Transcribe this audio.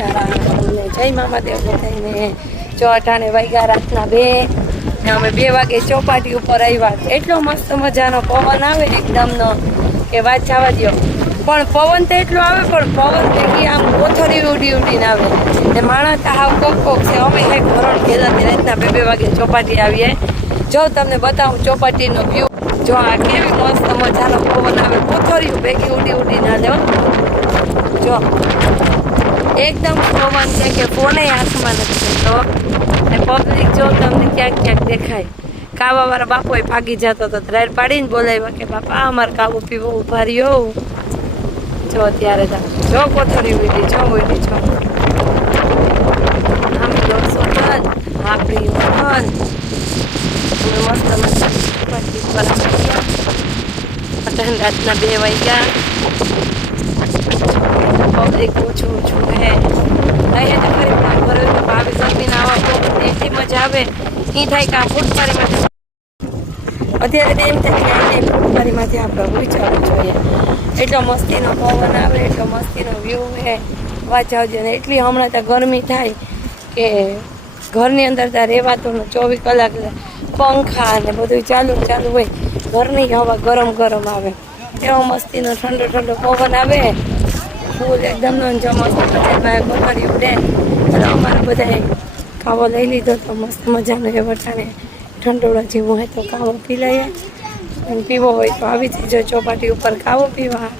સીતારામને જય મામાદેવ બધાને. જો અટાણે વાગ્યા રાતના 2 ને અમે 2 વાગે ચોપાટી ઉપર આવ્યા. એટલો મસ્ત મજાનો પવન આવે એકદમનો કે વાત જવા દો. પણ પવન તો એટલો આવે પણ પવન પૈકી આમ કોથળી ઉડી ઉડીને આવે ને માણસ હાવ કોક છે. અમે કંઈક ભરણ ગયેલાથી રાતના 2 વાગે ચોપાટી આવીએ. જો તમને બતાવું ચોપાટીનો વ્યૂ. જો આ કેવી મસ્ત મજાનો પવન આવે કોથળી ભેગી ઉડી ઉડીને હાલે. જો એકદમ પવન છે કે ફોને હાથમાં નથી તો ને પબ્લિક જો તમને ક્યાંક ક્યાંક દેખાય. કાવાવાળા બાપોએ ભાગી જતો તો રાઈડ પાડીને બોલાવ્યા કે બાપા અમારે કાવો પીવો ઉભા રહ્યો. જો અત્યારે જો કોથળી ઉડી જો ઉડી છો આમ દોડશો પણ આપણી મન મસ્ત મસ્ત રાતના 2 વાગ્યા. પબ્લિક ઓછું ઓછું હે અહીંયા તો ફરી ઘરે ભાવે શક્તિને આવા એટલી મજા આવે. એ થાય કે આ ફૂટપારીમાં અત્યારે તો એમ થાય કે આને ફૂટપારીમાંથી આપણે વિચારવું જોઈએ. એટલો મસ્તીનો પવન આવે એટલો મસ્તીનો વ્યૂ હે વાત આવજો ને. એટલી હમણાં ત્યાં ગરમી થાય કે ઘરની અંદર ત્યાં રહેવાતું 24 કલાક પંખા ને બધું ચાલુ હોય. ઘરની હવા ગરમ ગરમ આવે એવો મસ્તીનો ઠંડો ઠંડો પવન આવે ફૂલ એકદમ જો મસ્ત બજારમાં કોથળી ઉડે. અને અમારે બધાએ કાવો લઈ લીધો તો મસ્ત મજાનો એ વટાણે ઠંડોળા જેવું હોય તો કાવો પી લઈએ. પીવો હોય તો આવી જજો ચોપાટી ઉપર કાવો પીવા.